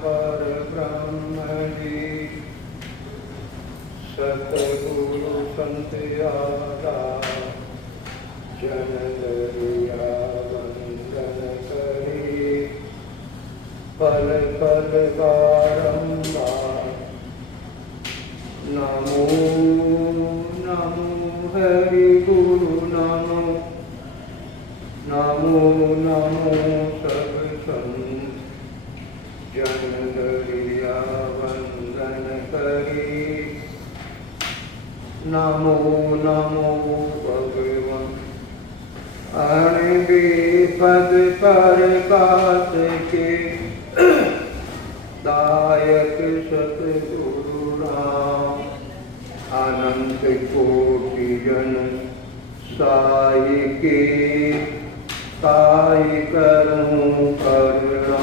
पर ब्रह्म जी सतगुरु संत आरा जन दरिया वंदन करी पल पल बारंबार नमो नमो हरि गुरु नमो नमो नमो सब संत जन दरिया वंदन करी नमो नमो भगवान अणबे पद पर कात के दायक सतगुरु राम अनंत कोटि जन साई के साई करूं करुणा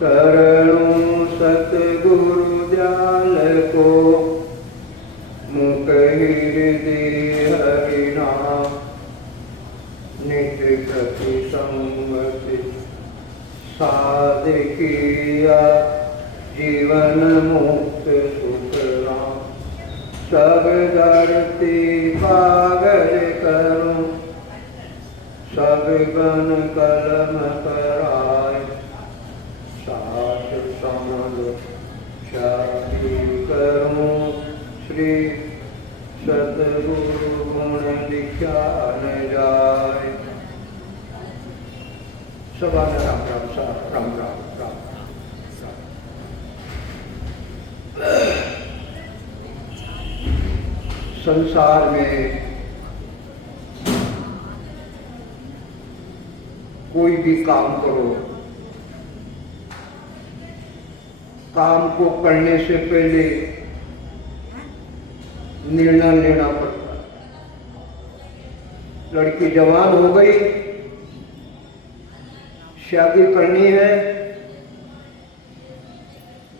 करूं सतगुरु दयाल को मुख हृदय हरिनाम निज प्रति संगति साध किया जीवन मुक्त सुख राम सब धरती पागल करूं सब गण कलम कराय साथ समल शादी करूं श्री सतगुरु गुण दीक्षा न जाय सभा में राम राम सा राम राम राम संसार में कोई भी काम करो, काम को करने से पहले निर्णय लेना पड़ता है। लड़की जवान हो गई, शादी करनी है,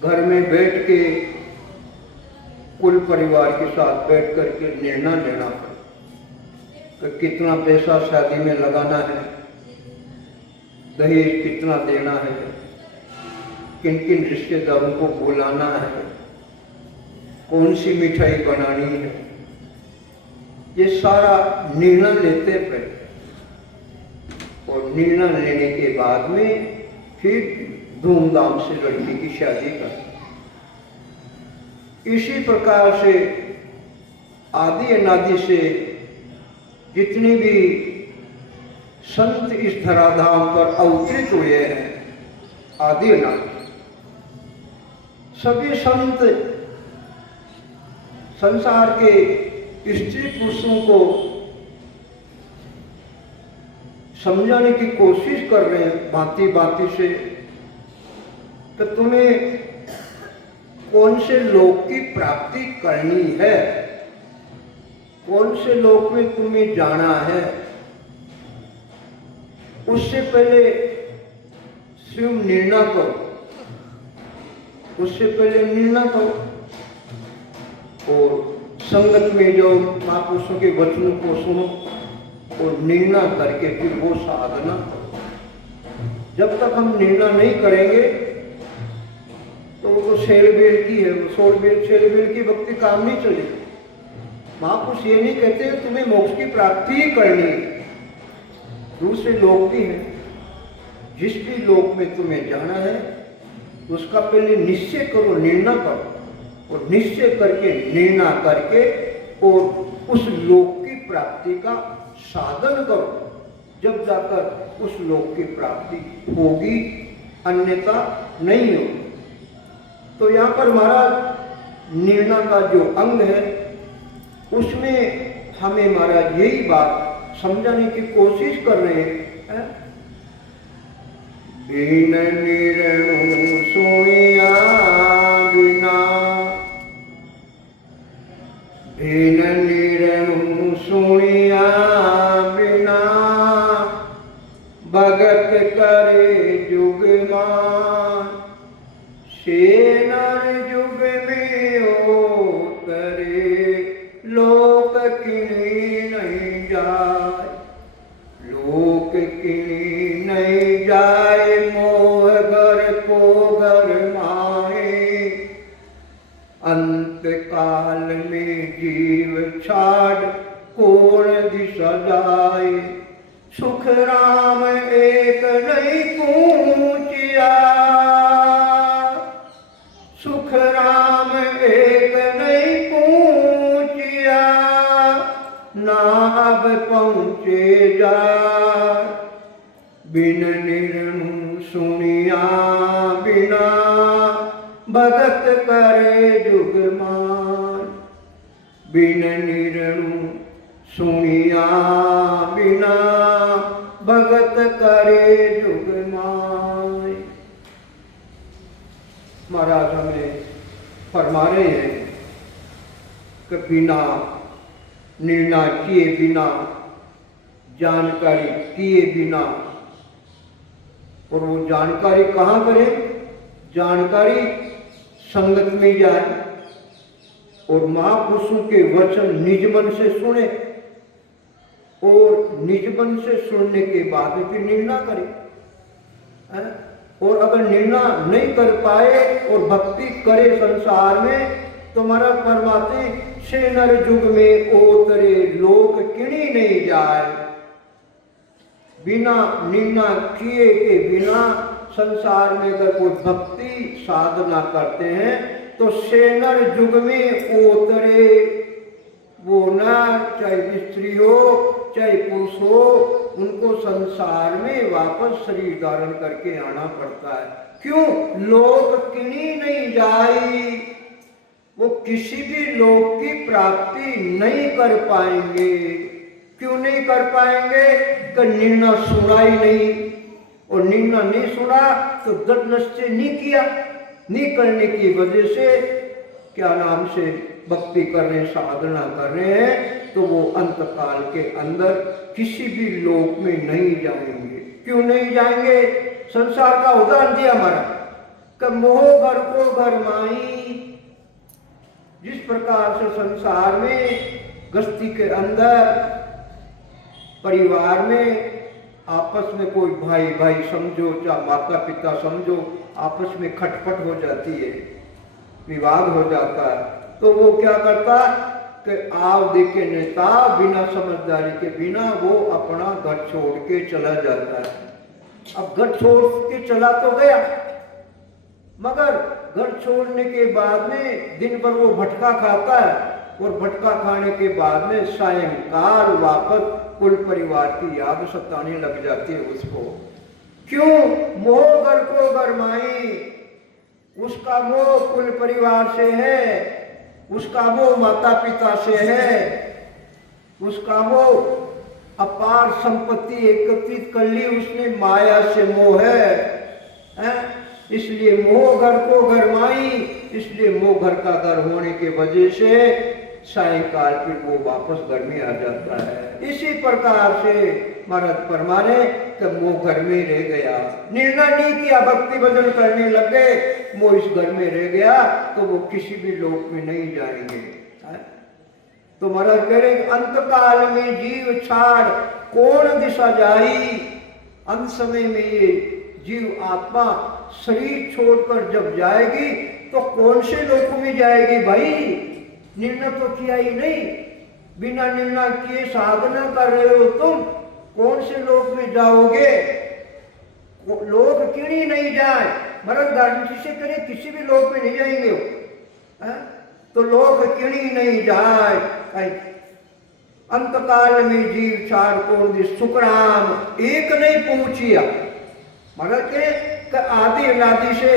घर में बैठ के कुल परिवार के साथ बैठ करके निर्णय लेना पड़ता कि कितना पैसा शादी में लगाना है, दहेज कितना देना है, किन किन रिश्तेदारों को बुलाना है, कौन सी मिठाई बनानी है, ये सारा निर्णय लेते पहले और निर्णय लेने के बाद में फिर धूमधाम से लड़की की शादी कर। इसी प्रकार से आदि अनादि से जितने भी संत इस धराधाम पर अवतरित हुए हैं, आदि अनादि सभी संत संसार के स्त्री पुरुषों को समझाने की कोशिश कर रहे हैं भांति भांति से कि तुम्हें कौन से लोक की प्राप्ति करनी है, कौन से लोक में तुम्हें जाना है, उससे पहले स्वयं निर्णय करो, उससे पहले निर्णय करो और संगत में जो महापुरुषों के वचनों को सुनो और निर्णय करके फिर वो साधना करो। जब तक हम निर्णय नहीं करेंगे तो वो तो सेलबेल की है, वो सेलबेल की भक्ति काम नहीं चलेगी। महापुरुष ये नहीं कहते तुम्हें मोक्ष की प्राप्ति ही करनी है, दूसरे लोक भी हैं, जिस भी लोक में तुम्हें जाना है उसका पहले निश्चय करो, निर्णय करो और निश्चय करके निर्णय करके और उस लोक की प्राप्ति का साधन करो, जब जाकर उस लोक की प्राप्ति होगी, अन्यथा नहीं होगी। तो यहाँ पर महाराज निर्णय का जो अंग है उसमें हमें महाराज यही बात समझाने की कोशिश कर रहे हैं। बिन निर्णय सुनिया बिना, बिन निर्णय सुनिया बिना, भगत करे जुग मान, से नर जुग में हो करे, लोक किनी नहीं जाए, लोक किनी नहीं जाए, मोह घर को गरमाए, अंत काल में जीव छाड़ कौन दिशा जाए। सुख राम एक नहीं पूछिया, सुख राम एक नहीं पूछिया, नाभ पहुँचे जा। बिन निर्णु सुनिया बिना, भगत करे जुगमान। बिन निर्णु सुनिया बिना, भगत करे जुगमान। महाराज हमें फरमा रहे हैं कि बिना निर्णय किए बिना, जानकारी किए बिना, और वो जानकारी कहाँ करें? जानकारी संगत में जाए और महापुरुषों के वचन निज मन से सुने, और निज मन से सुनने के बाद में फिर निर्णय करे। और अगर निर्णय नहीं कर पाए और भक्ति करे संसार में, तो महाराज फरमाते से नर युग में ओतरे लोक किणी नहीं जाए। बिना निर्णय किए के बिना संसार में अगर कोई भक्ति साधना करते हैं तो सेनर युग में ओतरे, वो नर चाहे स्त्री हो चाहे पुरुष हो, उनको संसार में वापस शरीर धारण करके आना पड़ता है। क्यों? लोक किणी नहीं जाई, वो किसी भी लोक की प्राप्ति नहीं कर पाएंगे। क्यों नहीं कर पाएंगे? कि निर्णय सुना ही नहीं, और निर्णय नहीं सुना तो दृढ़ निश्चय नहीं किया, नहीं करने की वजह से क्या नाम से भक्ति कर रहे हैं, साधना कर रहे हैं, तो वो अंत काल के अंदर किसी भी लोक में नहीं जाएंगे। क्यों नहीं जाएंगे? संसार का उदाहरण दिया हमारा कि मोह घर को घर माई। जिस प्रकार से संसार में गृहस्थी के अंदर परिवार में आपस में कोई भाई भाई समझो, चाहे माता पिता समझो, आपस में खटपट हो जाती है, विवाद हो जाता है, तो वो क्या करता कि आव देखे नेता बिना समझदारी के बिना वो अपना घर छोड़ के चला जाता है। अब घर छोड़ के चला तो गया, मगर घर छोड़ने के बाद में दिन भर वो भटका खाता है, और भटका खाने के बाद में सायंकाल वापस कुल परिवार की याद सताने लग जाती है उसको। क्यों? मोह घर को घर माई। उसका मोह कुल परिवार से है, उसका मोह माता पिता से है, उसका मोह अपार संपत्ति एकत्रित कर ली उसने, माया से मोह है। इसलिए मोह घर को घर माई, इसलिए मोह घर का घर होने के वजह से सायंकाल फिर वो वापस घर में आ जाता है। इसी प्रकार से महाराज फरमा रहे कि मोह घर में रह गया, निर्णय नहीं किया, भक्ति भजन करने लग गए, मोह इस घर में रह गया, तो वो किसी भी लोक में नहीं जाएंगे। तो महाराज कह रहे अंत काल में जीव छाड़ कौन दिशा जाई। अंत समय में ये जीव आत्मा शरीर छोड़कर जब जाएगी तो कौन से लोक में जाएगी भाई? निर्णय तो किया ही नहीं, बिना निर्णय किए साधना कर रहे हो तुम, कौन से लोक में जाओगे? लोक किणी नहीं जाए, मरद गारंटी से करें किसी भी लोक में नहीं जाएंगे हो। तो लोक किणी नहीं जाए। अंत काल में जीव छाड़ कौन दिस, सुखराम एक नहीं पहुंचिया। मगर के आदि अनादि से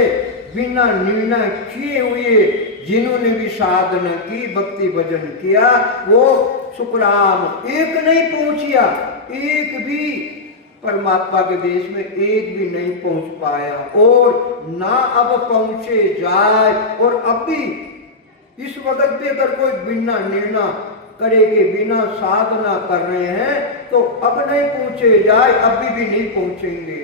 बिना निर्णय किए हुए जिन्होंने भी साधना की, भक्ति भजन किया, वो सुखराम एक नहीं पहुंचिया। एक भी परमात्मा के देश में एक भी नहीं पहुंच पाया, और ना अब पहुंचे जाए। और अब भी इस वक्त भी अगर कोई बिना निर्णय करे के बिना साधना कर रहे हैं तो अब नहीं पहुंचे जाए, अभी भी नहीं पहुंचेंगे,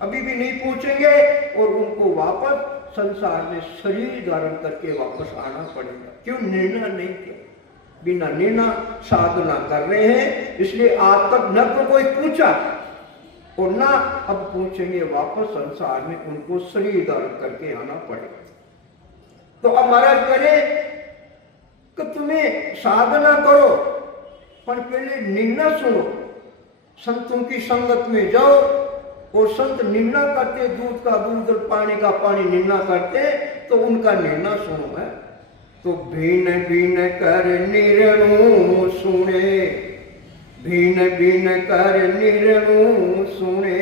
अभी भी नहीं पहुंचेंगे, और उनको वापस संसार में शरीर धारण करके वापस आना पड़ेगा। क्यों? निर्णय नहीं किया, बिना निर्णय साधना कर रहे हैं। इसलिए आज तक न तो कोई पूछा और ना अब पूछेंगे वापस संसार में, उनको शरीर धारण करके आना पड़ेगा। तो अब महाराज करे कि तुम्हें साधना करो, पर पहले निर्णय सुनो, संतों की संगत में जाओ, और संत निर्णय करते, दूध का दूध और पानी का पानी निर्णय करते, तो उनका निर्णय सुनो है। तो भिन्न भिन्न कर निर्णय सुने, भिन्न भिन्न कर निर्णय सुने,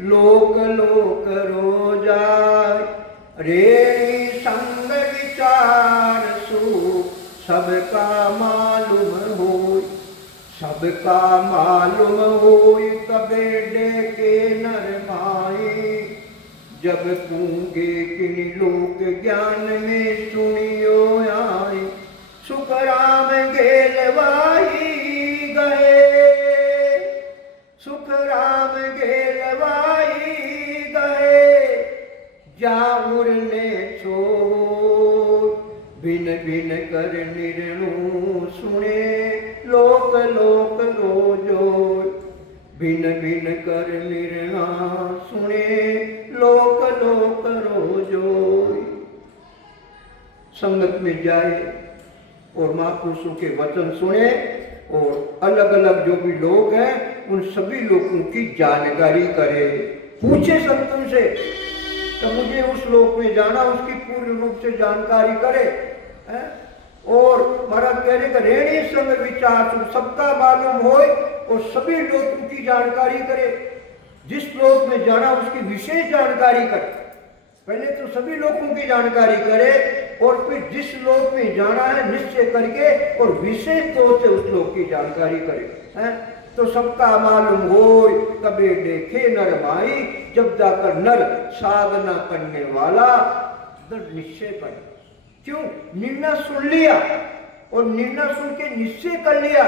लोक लोक रो जाय, रे संग विचार सु सबका मालूम हो, सबका मालूम हो, तबे डेके नर माई, जब पूंगे किन लोक ज्ञान में सुनियो आई, सुख राम गेलवाई गए, सुख राम गेलवाई गए, जाऊर ने छोड़, भिन भिन कर निर्णय सुने, लोक लोक रोजो, भिन भिन कर निर्णय सुने, लोक लोक रोजो। संगत में जाए और महापुरुषों के वचन सुने, और अलग अलग जो भी लोग हैं उन सभी लोगों की जानकारी करे, पूछे संतों से, तो मुझे उस लोक में जाना, उसकी पूर्ण रूप से जानकारी करे है? और महाराज कह रहे रेणी संग विचार सबका मालूम हो, और सभी लोगों की जानकारी करे, जिस लोक में जाना उसकी विशेष जानकारी करे, पहले तो सभी लोगों की जानकारी करे, और फिर जिस लोक में जाना है निश्चय करके और विशेष तौर से उस लोक की जानकारी करे है? तो सबका मालूम हो, कबे देखे नर माई, जब जाकर नर साधना करने वाला दृढ़ निश्चय करे। क्यों? निर्णय सुन लिया, और निर्णय सुन के निश्चय कर लिया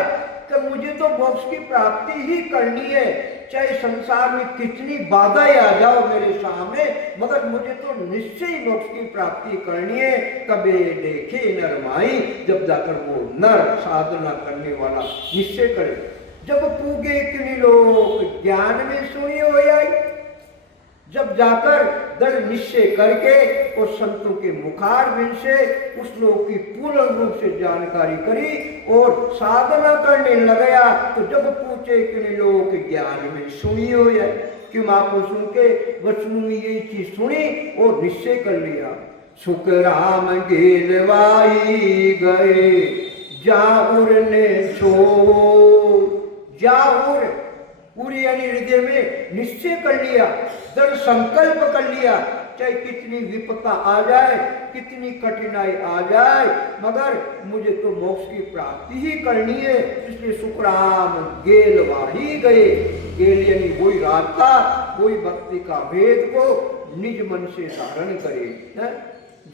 कि मुझे तो मोक्ष की प्राप्ति ही करनी है, चाहे संसार में कितनी बाधाएं आ जाओ मेरे सामने, मगर मुझे तो निश्चय ही मोक्ष की प्राप्ति करनी है। कबे देखे नर माई, जब जाकर वो नर साधना करने वाला निश्चय करे, जब पूगे किन्हीं लोग ज्ञान में सुनी हो आई, जब जाकर दृढ़ निश्चय करके और संतों के मुखारबिंद से उस लोक की पूर्ण रूप से जानकारी करी और साधना करने लगया, तो जब पूछे कि लोग ज्ञान में सुनी हो जाए, क्यों महापुरुषों के वचनों में यही चीज सुनी और निश्चय कर लिया। सुख राम गेलवाई गए, जाऊर ने छोड़, जाऊर पूरी यानी हृदय में निश्चय कर लिया, दृढ़ संकल्प कर लिया, चाहे कितनी विपत्ता आ जाए, कितनी कठिनाई आ जाए, मगर मुझे तो मोक्ष की प्राप्ति ही करनी है। इसलिए सुखराम गेलवाही गए, गेल यानी वही रास्ता, वही भक्ति का भेद को निज मन से धारण करे।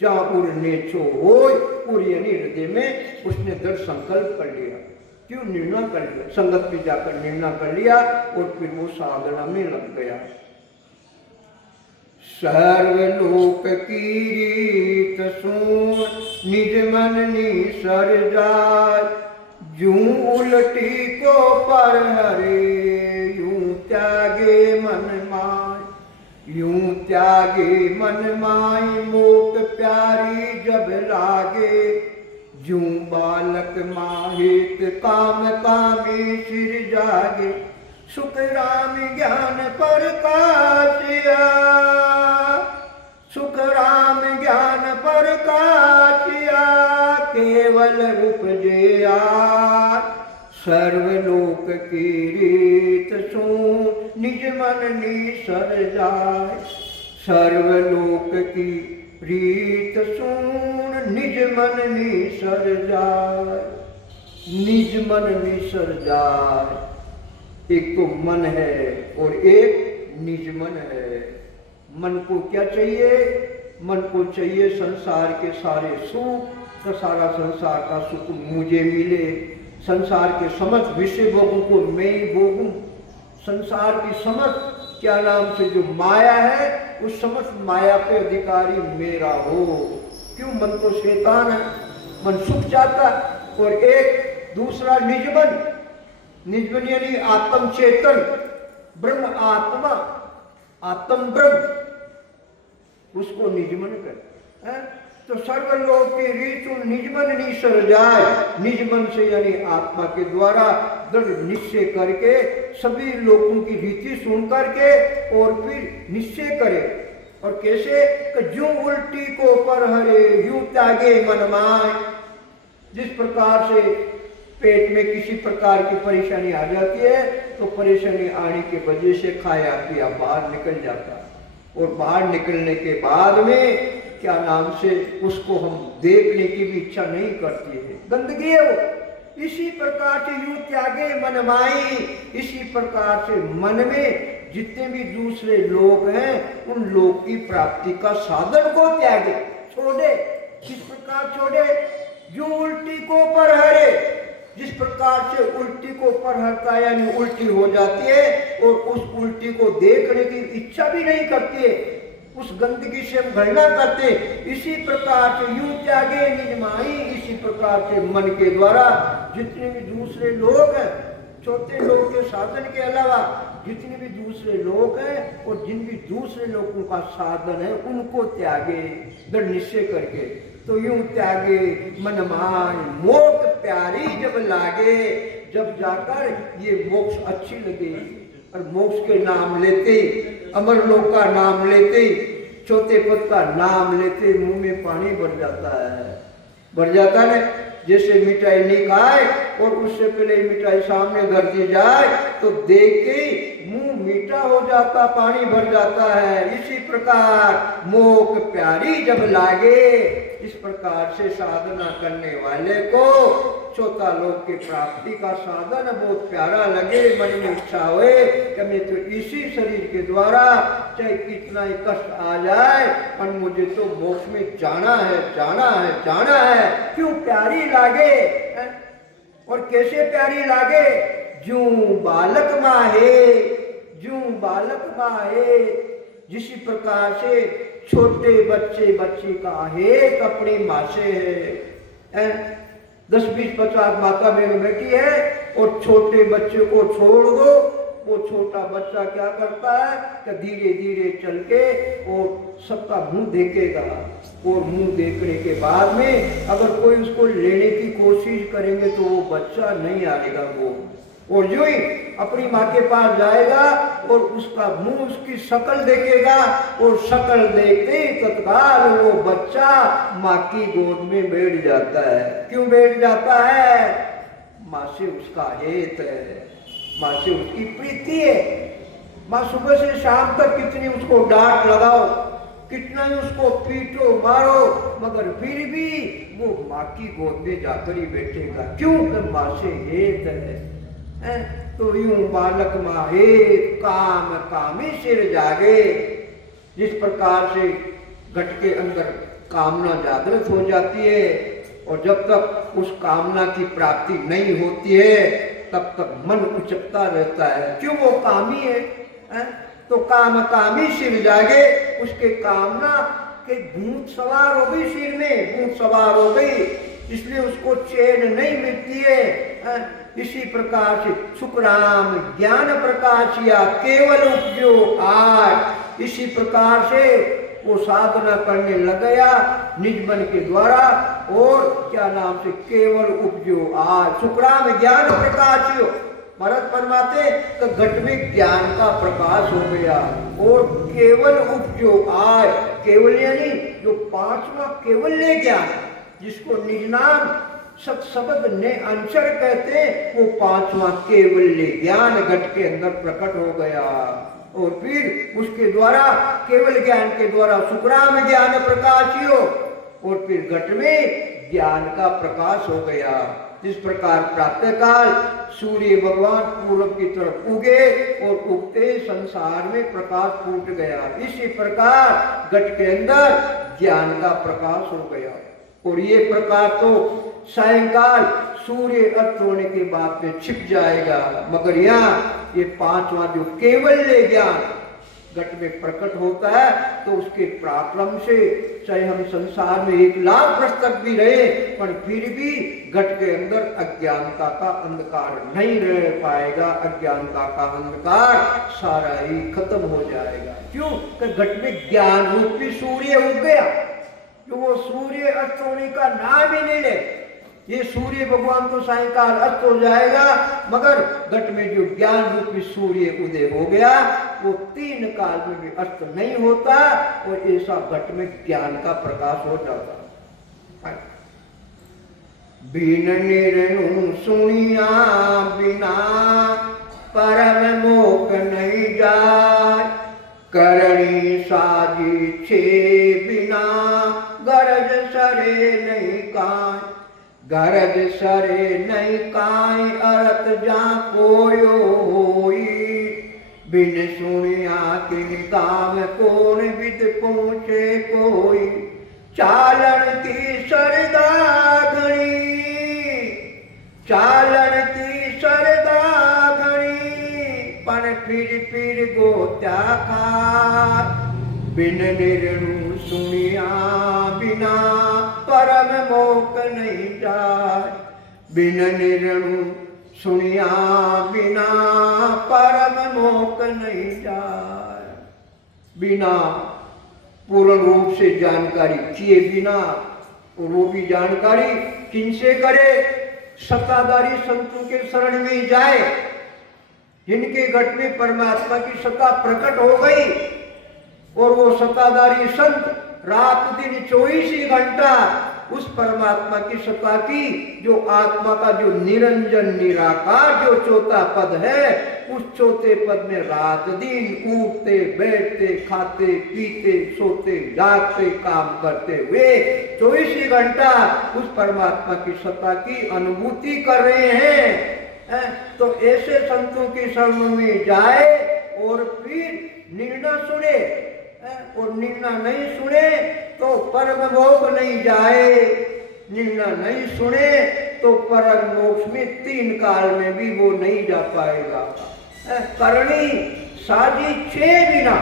जहाँ उर नेछो हो, पूरी यानी हृदय में उसने दृढ़ संकल्प कर लिया। क्यों? निर्णय कर लिया, संगत में जाकर निर्णय कर लिया और फिर वो साधना में लग गया। सर्वलोक की रीत सुन, निज मन निसर जाय, जूं उलटी को पर हरे, यूं त्यागे मन माय, यूं त्यागे मन माय, मोक प्यारी जब लागे, जूं बालक माहित काम कामी सिर जागे, सुख राम ज्ञान प्रकाशिया, सुख राम ज्ञान प्रकाशिया, केवल उपजया, सर्वलोक की रीत सुन, निज मन निसर जाय, सर्वलोक की रीत सुन, निज मन निसर जाय, निज मन निसर जाय। एक तो मन है और एक निज मन है। मन को क्या चाहिए? मन को चाहिए संसार के सारे सुख, तो सारा संसार का सुख मुझे मिले, संसार के समस्त विषय भोगों को मैं ही भोगूं, संसार की समस्त क्या नाम से जो माया है उस समस्त माया पे अधिकारी मेरा हो। क्यों? मन तो शैतान है, मन सुख चाहता। और एक दूसरा निज मन, निज मन यानी आत्म चेतन, ब्रह्म आत्मा, आत्म ब्रह्म, उसको निजमन कर है? तो सर्वलोक के ऋतु निजमन निसर जाए, निजमन से यानी आत्मा के द्वारा दृढ़ निश्चय करके सभी लोगों की रीति सुन करके और फिर निश्चय करे। और कैसे कि जो उल्टी को पर हरे यूं त्यागे मन माय। जिस प्रकार से पेट में किसी प्रकार की परेशानी आ जाती है तो परेशानी आने के वजह से खाया पिया बाहर निकल जाता है और बाहर निकलने के बाद में क्या नाम से उसको हम देखने की भी इच्छा नहीं करती है, गंदगी है वो। इसी प्रकार से यूं त्यागे मन माई, इसी प्रकार से मन में जितने भी दूसरे लोग हैं उन लोग की प्राप्ति का साधन को त्यागे, छोड़े। किस प्रकार छोड़े? जो उल्टी को पर हरे, जिस प्रकार से उल्टी को पर हरता यानी उल्टी हो जाती है और उस उल्टी को देखने की इच्छा भी नहीं करती है, उस गंदगी से हम घृणा करते, इसी प्रकार से यूं त्यागे निज माई, इसी प्रकार से मन के द्वारा जितने भी दूसरे लोग हैं, छोटे लोग के साधन के अलावा जितने भी दूसरे लोग हैं और जिन भी दूसरे लोगों का साधन है उनको त्यागे दृढ़ निश्चय करके। तो यूं त्यागे मन मान मोक्ष प्यारी जब लागे, जब जाकर ये मोक्ष अच्छी लगेगी। और मोक्ष के नाम लेते, अमरलोक का नाम लेते, चौथे पद का नाम लेते मुंह में पानी भर जाता है, भर जाता है। जैसे मिठाई नहीं खाए और उससे पहले मिठाई सामने धर दी जाए तो देख के मुंह मीठा हो जाता, पानी भर जाता है। इसी प्रकार मोक्ष प्यारी जब लागे, इस प्रकार से साधना करने वाले को चौथा लोक की प्राप्ति का साधन बहुत प्यारा लगे, मन में इच्छा होए कि मैं तो इसी शरीर के द्वारा चाहे कितना ही कष्ट आ जाए पर मुझे तो मोक्ष में जाना है, जाना है, जाना है। क्यों प्यारी लागे है? और कैसे प्यारी लागे? जूं बालक माहे, जूं बालक माहे, जिसी प्रकार से छोटे बच्चे बच्चे का हेत अपनी माँ से है। 10, 20, 50 माता बहन बैठी है और छोटे बच्चे को छोड़ दो, वो छोटा बच्चा क्या करता है कि धीरे धीरे चल के और सबका मुंह देखेगा और मुंह देखने के बाद में अगर कोई उसको लेने की कोशिश करेंगे तो वो बच्चा नहीं आएगा वो, और जो ही अपनी माँ के पास जाएगा और उसका मुंह उसकी शक्ल देखेगा और शक्ल देखते ही तत्काल वो बच्चा माँ की गोद में बैठ जाता है। क्यों बैठ जाता है? माँ से उसका हेत है, माँ से उसकी प्रीति है। माँ सुबह से शाम तक कितनी उसको डांट लगाओ, कितना ही उसको पीटो मारो, मगर फिर भी वो माँ की गोद में जाकर ही बैठेगा। क्यों? माँ से हेत है। तो यूं बालक माहे काम कामी सिर जागे, जिस प्रकार से घट के अंदर कामना जागृत हो जाती है और जब तक उस कामना की प्राप्ति नहीं होती है तब तक मन उचकता रहता है। क्यों? वो कामी है। तो काम कामी सिर जागे, उसके कामना के भूत सवार हो गई, सिर में भूत सवार हो गई, इसलिए उसको चैन नहीं मिलती है। इसी प्रकार से सुखराम ज्ञान प्रकाशिया केवल उपजो आज, इसी प्रकार से वो साधना करने लग गया निज मन के द्वारा और क्या नाम से केवल उपजो आज, सुखराम ज्ञान प्रकाशियो, भरत फरमाते तो घट में ज्ञान का प्रकाश हो गया और केवल उपजो आज, केवल यानी जो पांचवा केवल्य ज्ञान जिसको निज नाम सत शब्द ने अंशर कहते, वो पांचवा केवल्य ज्ञान घट के अंदर प्रकट हो गया और फिर उसके द्वारा केवल ज्ञान के द्वारा सुखराम ज्ञान प्रकाशियो और फिर घट में ज्ञान का प्रकाश हो गया। इस प्रकार प्रातः काल सूर्य भगवान पूर्व की तरफ उगे और उगते संसार में प्रकाश फूट गया। इसी प्रकार घट के अंदर ज्ञान का प्रकाश हो गया और ये प्रकाश तो सायंकाल सूर्य अस्त होने के बाद में छिप जाएगा, मगर यहाँ ये पांचवा जो केवल्य ज्ञान घट में प्रकट होता है तो उसके पराक्रम से चाहे हम संसार में 1,00,000 वर्ष तक भी रहे पर फिर भी घट के अंदर अज्ञानता का अंधकार नहीं रह पाएगा। अज्ञानता का अंधकार सारा ही खत्म हो जाएगा। क्यों? कि घट में ज्ञान रूपी सूर्य उग गया, जो वो सूर्य अस्त होने का नाम ही नहीं ले। ये सूर्य भगवान तो सायंकाल अस्त हो जाएगा, मगर घट में जो ज्ञान रूपी सूर्य उदय हो गया वो 3 काल में भी अस्त नहीं होता और ऐसा घट में ज्ञान का प्रकाश हो जाता। बिन निर्णु सुनिया बिना परम मोक नहीं जाय, करणी साजी छे बिना गरज सरे नहीं काय, गरज सरे नहीं काय अरत जा कोयो होई, बिन सुनिया किन काम कौन विद पहुँचे कोई, चालन की सरदा घड़ी, चालन की सरदा घड़ी, पन फिर गोत्या खाय, बिन निर्णु सुनिया बिना परम मोक नहीं जाय, बिन निर्णु सुनिया बिना परम मोक नहीं जाय। बिना पूर्ण रूप से जानकारी किए बिना, और वो भी जानकारी किनसे करे? सत्ताधारी संतों के शरण में जाए, जिनके घट में परमात्मा की सत्ता प्रकट हो गई और वो सत्ताधारी संत रात दिन 24 ही घंटा उस परमात्मा की सत्ता की, जो आत्मा का जो निरंजन निराकार जो चौथा पद है, उस चौथे पद में रात दिन उठते बैठते खाते पीते सोते जागते काम करते हुए 24 ही घंटा उस परमात्मा की सत्ता की अनुभूति कर रहे हैं। तो ऐसे संतों की शरण में जाए और फिर निर्णय सुने, और निर्णय नहीं सुने तो परम मोक्ष नहीं जाए, निर्णय नहीं सुने तो परम मोक्ष में 3 काल में भी वो नहीं जा पाएगा। करणी साजी छे बिना,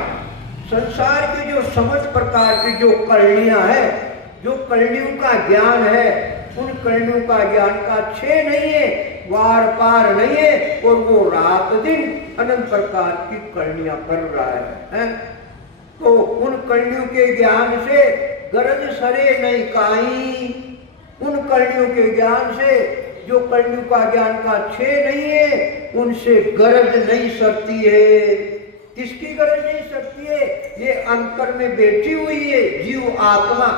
संसार की जो समझ प्रकार की जो करणियां है, जो करणियों का ज्ञान है, उन करणियों का ज्ञान का छे नहीं है, वार पार नहीं है, और वो रात दिन अनंत प्रकार की करणियां कर रहा है। तो उन करणियों के ज्ञान से गरज सरे नहीं काई, उन करणियों के ज्ञान से, जो करणियों का ज्ञान का छे नहीं है, उनसे गरज नहीं सकती है। किसकी गरज नहीं सकती है? ये अंतर में बैठी हुई है जीव आत्मा,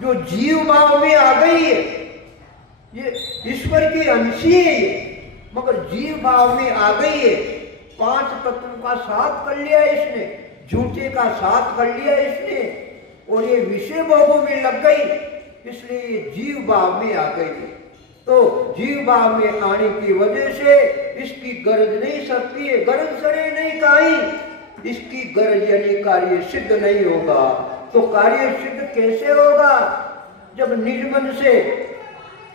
जो जीव भाव में आ गई है, ये ईश्वर की अंशी है, मगर जीव भाव में आ गई है। 5 तत्वों का साथ कर लिया इसने, झूठे का साथ कर लिया इसने, और ये विषय भोगों में लग गई, इसलिए ये जीव भाव में आ गई। तो जीव भाव में आने की वजह से इसकी गरज नहीं सकती है, गरज सरे नहीं काई, इसकी गरज यानी कार्य सिद्ध नहीं होगा। तो कार्य सिद्ध कैसे होगा? जब निर्मन से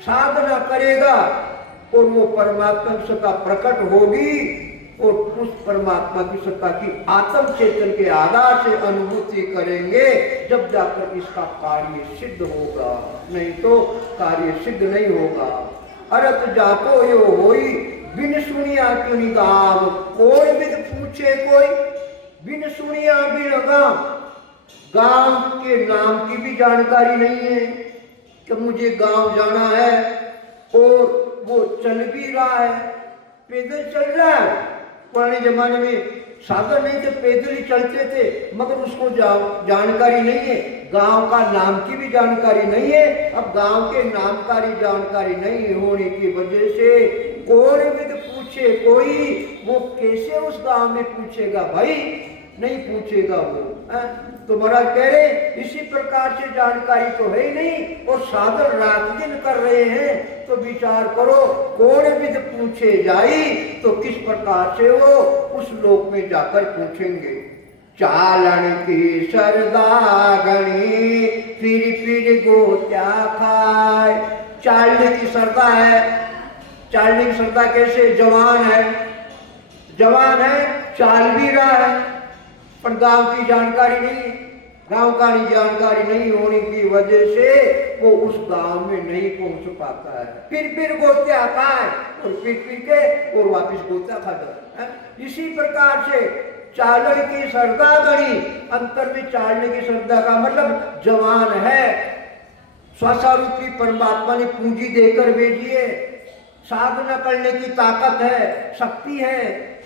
साधना करेगा और वो परमात्मा की सत्ता प्रकट होगी, और उस परमात्मा की सत्ता की आत्म चेतन के आधार से अनुभूति करेंगे, जब जाकर इसका कार्य सिद्ध होगा, नहीं तो कार्य सिद्ध नहीं होगा। अरत जाको यो होई, बिन सुनिया क्यों निगाम, कोई विद पूछे कोई, बिन सुनिया बिन गाम, गांव के नाम की भी जानकारी नहीं है कि मुझे गांव जाना है, और वो चल भी रहा है, पैदल चल रहा है। पुराने जमाने में साधन नहीं थे, पैदल ही चलते थे, मगर उसको जानकारी नहीं है, गांव का नाम की भी जानकारी नहीं है। अब गांव के नाम का जानकारी नहीं होने की वजह से कोई भी पूछे कोई, वो कैसे उस गांव में पूछेगा भाई? नहीं पूछेगा वो। तो महाराज कह रहे इसी प्रकार से जानकारी तो है ही नहीं, और साधन रात दिन कर रहे हैं, तो विचार करो कौन विद पूछे जाई, तो किस प्रकार से वो उस लोक में जाकर पूछेंगे। चालन की सरदागणी फिर गोत्या खाए, चालने की सरदा है। चालने की सरदा कैसे? जवान है, जवान है, चाल भी रहा है, पर गांव की जानकारी नहीं, गांव का जानकारी नहीं होने की वजह से वो उस गांव में नहीं पहुंच पाता है। फिर गोत्या आता है और फिर के और वापिस गोत्या खा जाता है। इसी प्रकार से चालन की श्रद्धा बनी, अंतर में चालने की श्रद्धा का मतलब जवान है, स्वस्वरूपी परमात्मा ने पूंजी देकर भेजी है, साधना करने की ताकत है, शक्ति है,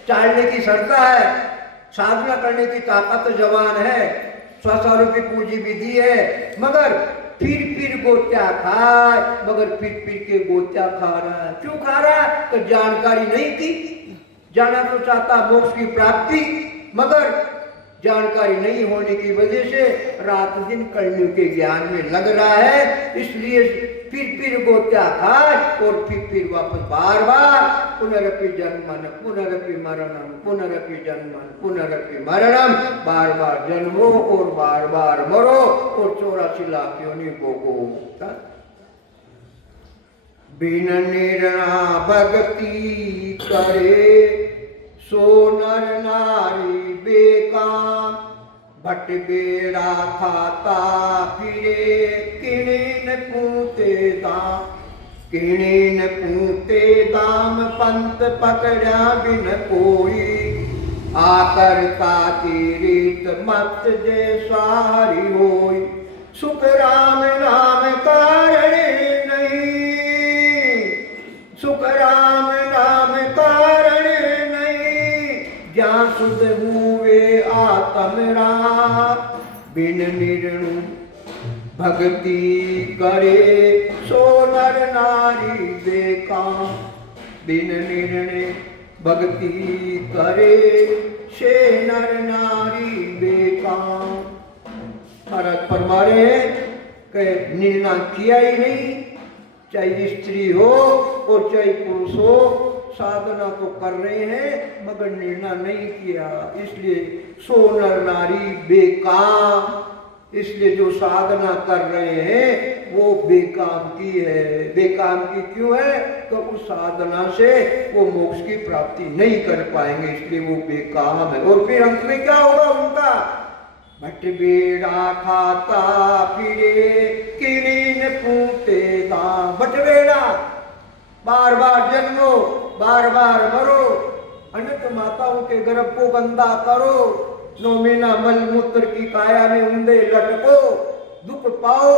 चालने की श्रद्धा है, साधना करने की ताकत जवान है, स्वस्वरूपी पूंजी भी दी है, मगर फिर गोत्या खाए, मगर फिर के गोत्या खा रहा है। क्यों खा रहा है? तो जानकारी नहीं थी, जाना तो चाहता मोक्ष की प्राप्ति, मगर जानकारी नहीं होने की वजह से रात दिन कलयुग के ज्ञान में लग रहा है, इसलिए फिर गोत्या खाए और फिर वापस बार बार पुनरपि जन्मन पुनरपि मरणम पुनरपि जन्मन पुनरपि मरणम, बार बार जन्मो और बार बार मरो और 84 लाख योनि भोगो। बिन निर्णा भक्ति करे सो नर नारी बेकाम, भट बेड़ा खाता फिरे किणीन पूते दाम, किणीन पूते दाम पंत पकड़ा बिन कोई, आकरता की रीत मत जैसा हरि होई, सुख राम नाम कारण नहीं, सुख राम नाम कारण ज्ञान शुद्ध हुए आत्मरा, बिन निर्णु भक्ति करे सो नर नारी बेकाम, बिन निर्णय भक्ति करे से नर नारी बेकाम। महाराज फरमा रहे हैं कि निर्णय किया ही नहीं, चाहे स्त्री हो और चाहे पुरुष हो, साधना तो कर रहे हैं मगर निर्णय नहीं किया, इसलिए सो नर नारी बेकाम। इसलिए जो साधना कर रहे हैं वो बेकाम की है। बेकाम की क्यों है? तो उस साधना से वो मोक्ष की प्राप्ति नहीं कर पाएंगे, इसलिए वो बेकाम है। और फिर अंत में क्या होगा उनका? भट बेड़ा खाता फिरे किरीन पूते दाम। बटवेड़ा, बार बार जन्मो, बार बार मरो, अनंत माताओं के गर्भ को गंदा करो, 9 महीना मल मूत्र की काया में उंदे लटको, दुख पाओ,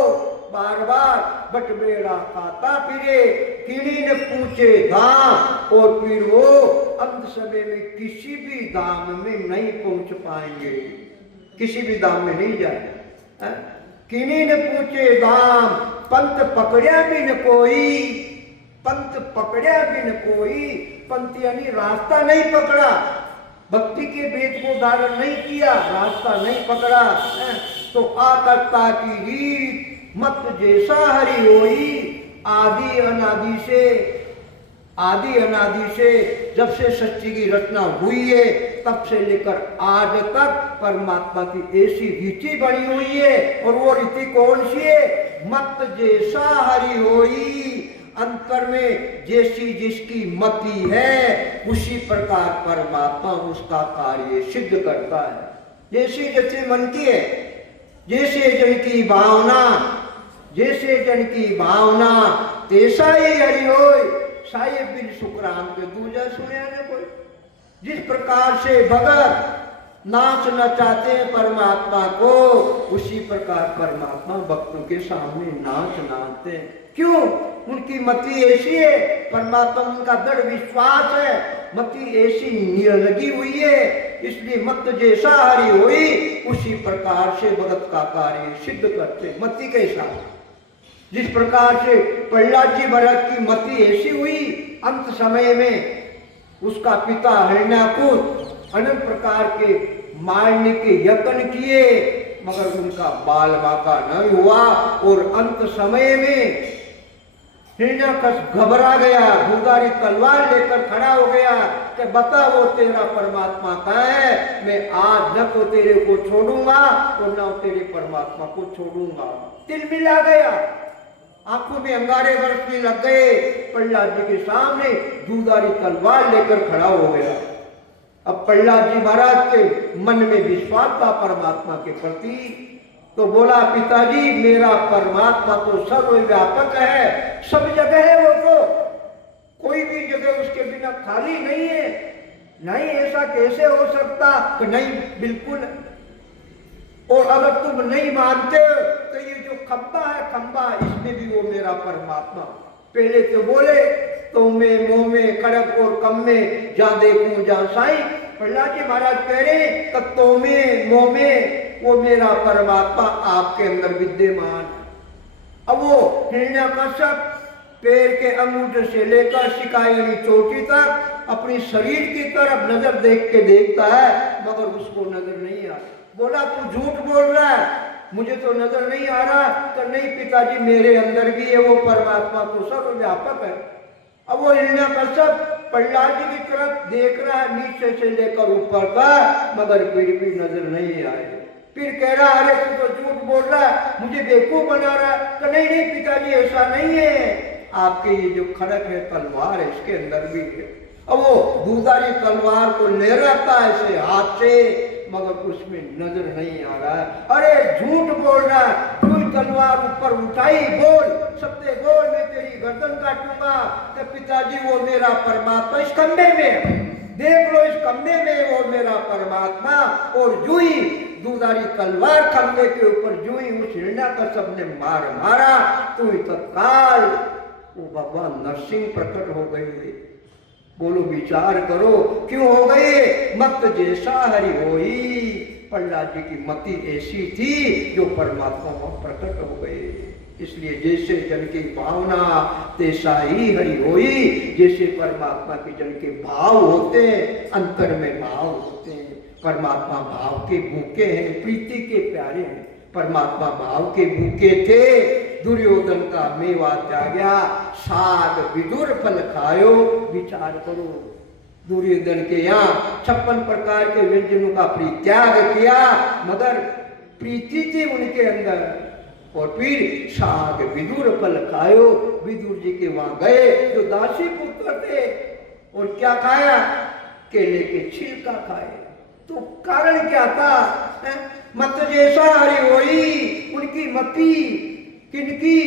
बार बार बटबेड़ा खाता फिरे कीड़ी ने पूछे धाम, और फिर वो अंत समय में किसी भी धाम में नहीं पहुंच पाएंगे, किसी भी धाम में नहीं जाए। कीड़ी ने पूछे धाम, पंथ पकड़िया भी न कोई, पंथ पकड़िया भी न कोई, पंथ यानी रास्ता नहीं पकड़ा, भक्ति के वेद को धारण नहीं किया, रास्ता नहीं पकड़ा, तो आकर्ता की रीत मत जैसा हरि होई। आदि अनादि से जब से सृष्टि की रचना हुई है तब से लेकर आज तक परमात्मा की ऐसी रीति बनी हुई है, और वो रीति कौन सी है? मत जैसा हरि होई। अंतर में जैसी जिसकी मति है उसी प्रकार परमात्मा उसका कार्य सिद्ध करता है। जैसी जैसे मन की है, जैसे जन की भावना, जैसे जन की भावना तैसा ही हरि होय। साहिब बिन सुखराम के दूजा सुने न कोई। जिस प्रकार से भगत नाचना चाहते हैं परमात्मा को, उसी प्रकार परमात्मा भक्तों के सामने नाच नाचते हैं। क्यों? उनकी मति ऐसी है, परमात्मा उनका दृढ़ विश्वास है, मति ऐसी लगी हुई है, इसलिए मत जैसा हरि होई उसी प्रकार से भगत का कार्य सिद्ध करते। मति के साथ जिस प्रकार से प्रहलाद जी महाराज की मति ऐसी हुई, अंत समय में उसका पिता हिरण्याकुश अनेक प्रकार के मारने के यत्न किए, मगर उनका बाल बाका नहीं हुआ, और अंत समय में हिरण्याकश घबरा गया, दुधारी तलवार लेकर खड़ा हो गया कि बता वो तेरा परमात्मा कहाँ है, मैं आज न तो तेरे को छोड़ूंगा और न तेरे परमात्मा को छोड़ूंगा। तिल मिला गया, आंखों में अंगारे बरसने लग गए। प्रहलाद जी के सामने दुधारी तलवार लेकर खड़ा हो गया। अब प्रहलाद जी महाराज के मन में विश्वास था परमात्मा के प्रति, तो बोला पिताजी मेरा परमात्मा तो सर्वव्यापक है, सब जगह है, वो तो कोई भी जगह उसके बिना खाली नहीं है। नहीं, ऐसा कैसे हो सकता? कि नहीं, बिल्कुल। और अगर तुम नहीं मानते तो ये जो खंबा है, खंबा, इसमें भी वो मेरा परमात्मा। पहले तो बोले तो में मोह में खड़क और कम में जा देखूं जा साई। प्रहलाद जी महाराज कह रहे तत्वों में मोह में वो मेरा परमात्मा आपके अंदर विद्यमान। अब वो हिरण्यकश्यप पैर के अंगूठे से लेकर शिकायनी चोटी तक अपनी शरीर की तरफ नजर देख के देखता है, मगर उसको नजर नहीं आ रहा। बोला तू झूठ बोल रहा है, मुझे तो नजर नहीं आ रहा। तो नहीं पिताजी, मेरे अंदर भी है वो परमात्मा, तो सर्वव्यापक है। अब वो हिरण्यकश्यप प्रहलाद जी की तरफ देख रहा है, नीचे से लेकर ऊपर तक, मगर फिर भी नजर नहीं आए। फिर कह रहा अरे तू तो झूठ बोल रहा है, मुझे बेवकूफ बना रहा है। तो नहीं नहीं पिताजी, ऐसा नहीं है, आपके ये जो खड़क है, तलवार है, इसके अंदर भी है। अब वो दूधारी तलवार को ले रहा है ऐसे हाथ से, मगर उसमें नजर नहीं आ रहा है। अरे झूठ बोल रहा है, तू तलवार ऊपर उठाई, बोल सबसे बोल, मैं तेरी गर्दन काटूंगा। तो पिताजी वो मेरा परमात्मा इस खंबे में, देख लो इस खंबे में वो मेरा परमात्मा। और जुई दूधारी तलवार खंबे के ऊपर जुई उस हिरण्यकश्यप ने मारा तो तत्काल वो भगवान नरसिंह प्रकट हो गए। बोलो विचार करो, क्यों हो गए? मत जैसा हरि होई। प्रहलाद जी की मति ऐसी थी जो परमात्मा में प्रकट हो गए। इसलिए जैसे जन की भावना तैसा ही हरि होई। जैसे परमात्मा के जन के भाव होते हैं, अंतर में भाव होते हैं। परमात्मा भाव के भूखे हैं, प्रीति के प्यारे हैं। परमात्मा भाव के भूखे थे। दुर्योधन का मेवा त्याग्या, साग विदुर फल खायो। विचार करो, दुर्योधन के यहाँ 56 प्रकार के व्यंजनों का परित्याग किया, मगर प्रीति थी उनके अंदर। और फिर साग विदुर फल खायो। विदुर जी के वहां गए जो दासी पुत्र थे, और क्या खाया? केले के छिलका खाए। तो कारण क्या था? मत जैसा हरि होई। उनकी मति किनकी?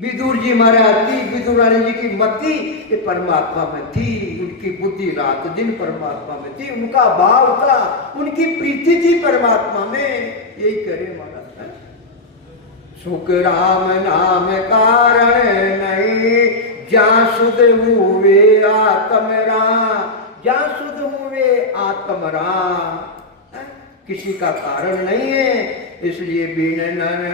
विदुर जी महाराज की, विदुर रानी जी की मति ये परमात्मा में थी। उनकी बुद्धि रात दिन परमात्मा में थी, उनका भाव था, उनकी प्रीति थी परमात्मा में। यही करे महाराज, सुख राम नाम कारण नहीं, जा सुध हुए आत्मराम। जा सुध हुए आत्मराम, किसी का कारण नहीं है। इसलिए बिन नर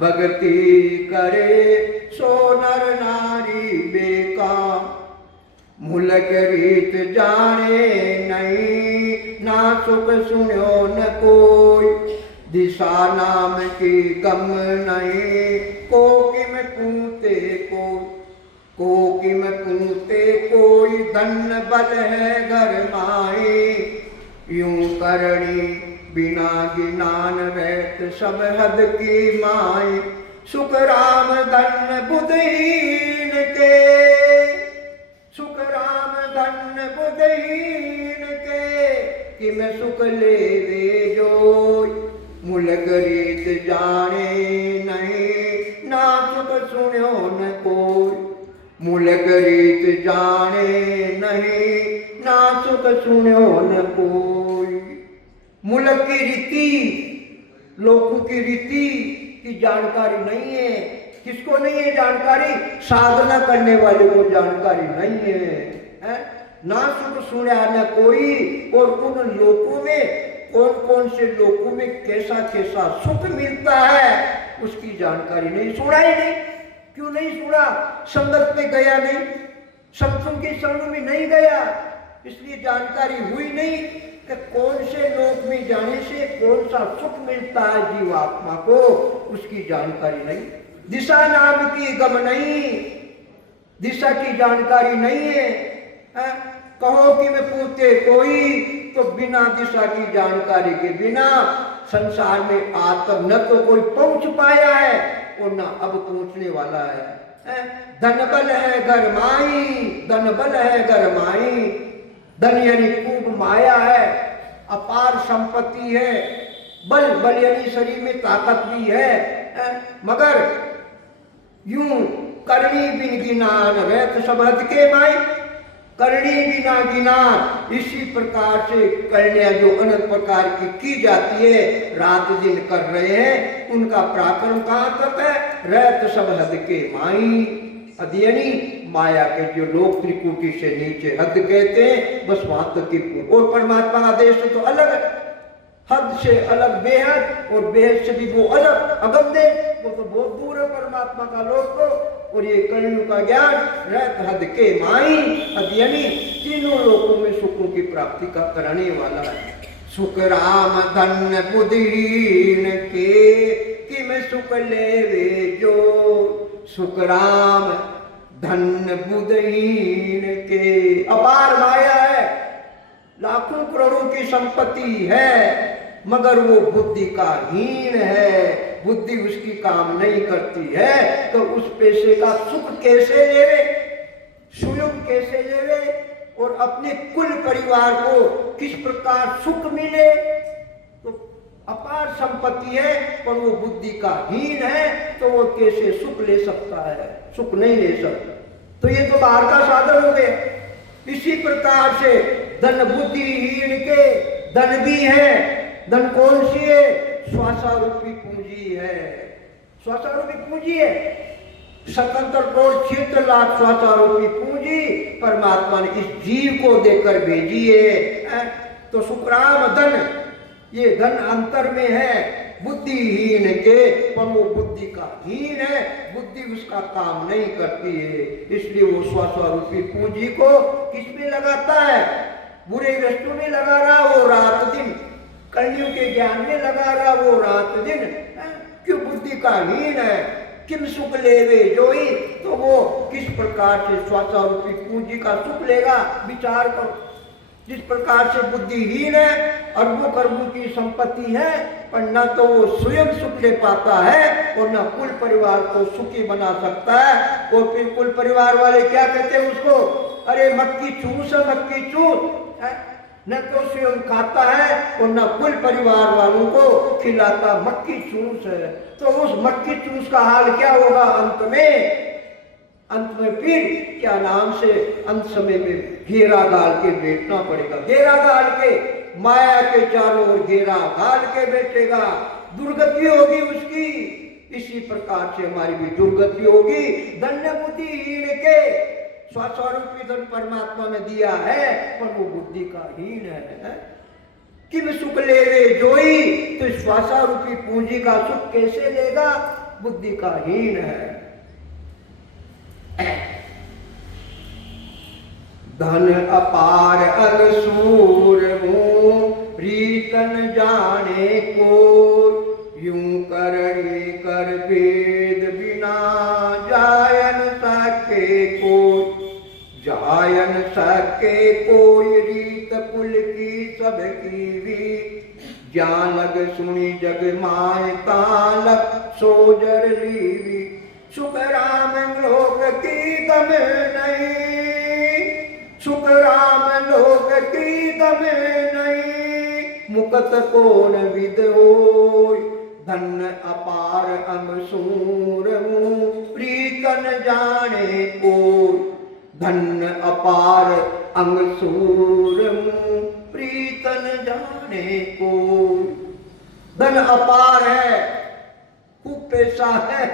भक्ति करे, सो नर नारी बेकार। मुलक रीत जाने नहीं, ना सुख सुनो न कोई। दिशा नाम की गम नहीं, को किम पूते को किम पूते कोई। धन बल है घर माई, यूं करणी बिना गिनान रहत सब हद की माई। सुख राम धन बुद्धहीन के, सुख राम धन बुद्धहीन के। कि मैं सुख लेवे जोई, मुलक रीत जाने नहीं, ना सुख सुन्यो न कोई। मुलक रीत जाने नहीं, ना सुख सुन्यो न कोई। मुलक की रीति, लोगों की रीति की जानकारी नहीं है। किसको नहीं है जानकारी? साधना करने वाले को जानकारी नहीं है। ना सुख सुना न कोई। और उन लोगों में कौन कौन से लोगों में कैसा कैसा सुख मिलता है उसकी जानकारी नहीं। सुना ही नहीं। क्यों नहीं सुना? संगत में गया नहीं, सत्संग की संग में नहीं गया, इसलिए जानकारी हुई नहीं कि कौन से लोक में जाने से कौन सा सुख मिलता है जीवात्मा को, उसकी जानकारी नहीं। दिशा नाम की गम नहीं, दिशा की जानकारी नहीं है। कहो कि मैं पूछते कोई, तो बिना दिशा की जानकारी के बिना संसार में आज तक न तो कोई पहुंच पाया है और न अब पहुंचने वाला है। धन बल है घर माई, धन बल है घर माई। धन यानी खूब माया है, अपार संपत्ति है, बल यानी शरीर में ताकत भी है, मगर यूं करनी बिन गिनान रहत सब हद के माई, करनी बिना गिनान। इसी प्रकार से कन्या जो अनेक प्रकार की जाती है, रात दिन कर रहे हैं, उनका पराक्रम कहाँ तक है? रहत सब हद के माई, अध्ययनी माया के जो लोग त्रिकुटी से नीचे हद कहते हैं, बस वहां तक की। और परमात्मा का देश तो अलग है, हद से अलग बेहद, और बेहद से भी वो अलग अगम दे, वो तो बहुत दूर है परमात्मा का लोक को। और ये कलयुग का ज्ञान रहत हद के माई, अध्ययनी तीनों लोकों में सुखों की प्राप्ति का कराने वाला है। सुख राम धन बुद्धिहीन के, कि मैं सुख लेवे जो, सुख राम धन बुद्धिहीन के। अपार माया है, लाखों करोड़ों की संपत्ति है, मगर वो बुद्धि का हीन है, बुद्धि उसकी काम नहीं करती है, तो उस पैसे का सुख कैसे लेवे, स्वयं कैसे लेवे, और अपने कुल परिवार को किस प्रकार सुख मिले। तो अपार संपत्ति है, पर वो बुद्धि का हीन है, तो वो कैसे सुख ले सकता है? सुख नहीं ले सकता। तो ये तो बाहर का साधन हो गया। इसी प्रकार से धन बुद्धिहीन के धन भी है। धन कौन सी है? श्वासारूपी पूंजी है, श्वासारूपी पूंजी है। 77 लाख श्वासारूपी पूंजी परमात्मा ने इस जीव को देकर भेजी है। तो सुखराम धन, ये धन अंतर में है बुद्धिहीन के, पर वो बुद्धि का हीन है, बुद्धि उसका काम नहीं करती है। इसलिए वो श्वासारूपी पूंजी को किस में लगाता है? बुरे वस्तु में लगा रहा वो रात दिन, कलयुग के ज्ञान में लगा रहा वो रात दिन। क्यों? बुद्धि का हीन है। किम सुख लेवे जोई, तो वो किस प्रकार से श्वासारूपी पूंजी का सुख लेगा? विचार करो। जिस प्रकार से बुद्धिहीन है, अरबों खरबों की संपत्ति है, पर न तो वो स्वयं सुख ले पाता है और न कुल परिवार को सुखी बना सकता है। और फिर कुल परिवार वाले क्या कहते हैं उसको? अरे मक्की चूस है, मक्की चूस। न तो स्वयं खाता है और न कुल परिवार वालों को खिलाता, मक्की चूस है। तो उस मक्की चूस का हाल क्या होगा अंत में? अंत में फिर क्या नाम से अंत समय में घेरा गाल के बैठना पड़ेगा। घेरा गाल के, माया के चारों ओर घेरा गाल के बैठेगा, दुर्गति होगी उसकी। इसी प्रकार से हमारी भी दुर्गति होगी। धन्य बुद्धिहीन के, स्वास्वरूपी धन परमात्मा ने दिया है, पर वो बुद्धि का हीन है। किम सुख लेवे जोई, तो श्वासारूपी पूंजी का सुख कैसे लेगा? बुद्धि का हीन है। धन अपार अलसूर मुँह रीतन जाने को, यूं करने कर वेद बिना जायन सके कोई, जायन सके कोई रीत कुल की सबकी भी, ज्ञान लग सुनी जग माय तालक सोजर लीवी, सुख राम लोक की गम नहीं, सुख राम लोक की गम नहीं, मुकत कौन विद होय, धन अपार अमसूर प्रीतन जाने कोय, धन अपार अंगसूर प्रीतन जाने कोय। धन अपार है, खूब पैसा है,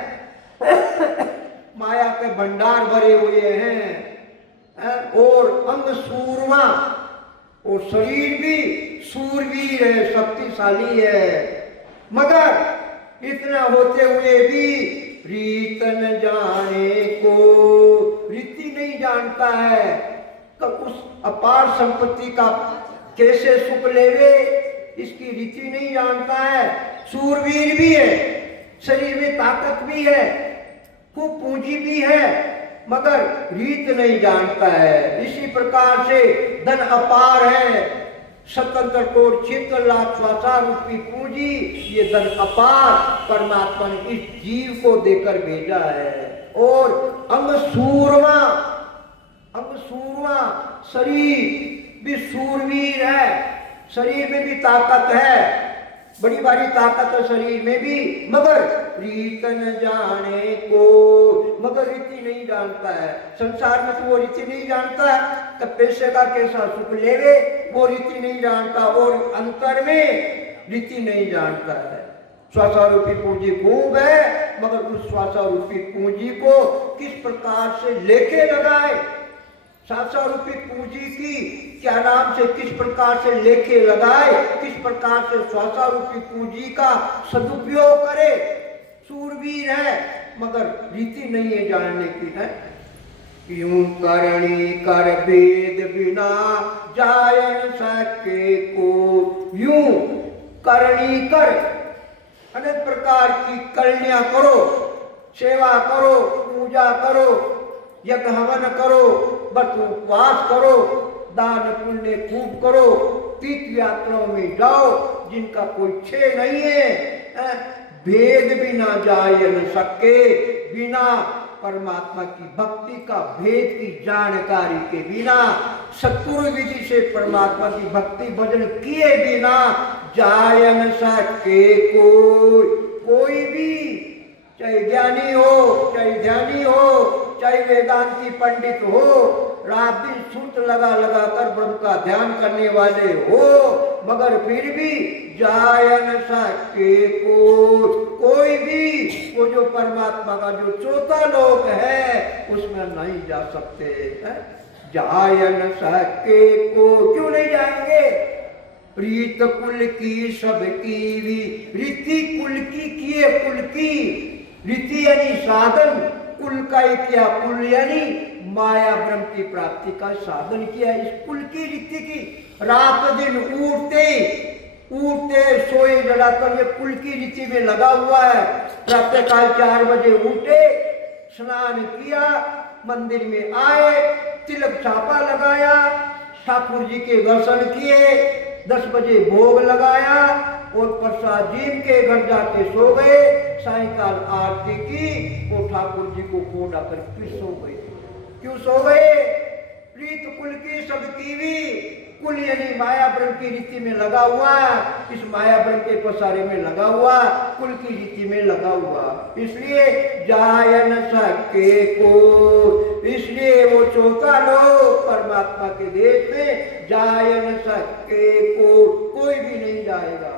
माया के भंडार भरे हुए हैं, और अंग सूरमा, और शरीर भी सूरवीर है, शक्तिशाली है, मगर इतना होते हुए भी रीतन जाने को, रीति नहीं जानता है। तो उस अपार संपत्ति का कैसे सुख लेवे, इसकी रीति नहीं जानता है। सूरवीर भी है, शरीर में ताकत भी है, खूब पूंजी भी है, मगर रीत नहीं जानता है। इसी प्रकार से धन अपार है, 77 करोड़ 76 लाख श्वासारूपी पूंजी, ये धन अपार परमात्मा ने इस जीव को देकर भेजा है। और अंग सूरमा शरीर, भी शूरवीर है, शरीर में भी ताकत है, बड़ी भारी ताकत है शरीर में भी, मगर रीत न जाने को, मगर रीति नहीं जानता है। संसार में तो वो रीति नहीं जानता है, तब पैसे का कैसा सुख लेवे वो रीति नहीं जानता, और अंतर में रीति नहीं जानता है। स्वासारूपी पूंजी खूब है, मगर उस स्वासारूपी पूंजी को किस प्रकार से लेके लगाए, स्वासारूपी पूंजी की क्या नाम से किस प्रकार से लेके लगाए, किस प्रकार से स्वासारूपी पूंजी का सदुपयोग करे। सूरवीर है मगर रीति नहीं है जानने की है। यूं करणी कर भेद बिना जायन सके को, यूं करणी कर, अनेक प्रकार की कल्याण करो, सेवा करो, पूजा करो, यज्ञ हवन करो, व्रत उपवास करो, दान पुण्य खूब करो, तीर्थ यात्राओं में जाओ जिनका कोई क्षय नहीं है, भेद भी ना जाए न सके, बिना परमात्मा की भक्ति का भेद की जानकारी के बिना, सत्पुरुष विधि से परमात्मा की भक्ति भजन किए बिना जाय न सके कोई भी, चाहे ज्ञानी हो, चाहे ध्यानी हो, चाहे वेदांती पंडित हो, रात दिन सूत लगा लगा कर ब्रह्म का ध्यान करने वाले हो, मगर फिर भी जाय न सके कोई भी, वो जो परमात्मा का जो चौथा लोक है उसमें नहीं जा सकते है? जाय न सके क्यों नहीं जाएंगे? रीत कुल की सबकी भी, रीति कुल की किए कुल की, रीति यानी साधन, कुल का ही किया कुल यानी माया ब्रह्म की प्राप्ति का साधन किया, इस कुल की रीति की। रात दिन उठते उठते सोए जड़ाकर ये कुल की रीति में लगा हुआ है। प्रातः काल 4 बजे उठे, स्नान किया, मंदिर में आए, तिलक छापा लगाया, ठाकुर जी के दर्शन किए, 10 बजे भोग लगाया और प्रसाद जी के घर जाके सो गए, सायंकाल आरती की और ठाकुर जी को फोड़ा कर फिर सो गए। क्यों सो गए? प्रीत कुल की सबकी भी, कुल यानी माया ब्रह्म की रीति में लगा हुआ, इस माया ब्रह्म के पसारे में लगा हुआ, कुल की रीति में लगा हुआ, इसलिए जाय न सके को, इसलिए वो चौथा लोग परमात्मा के देश में जाय न सके को कोई भी नहीं जाएगा,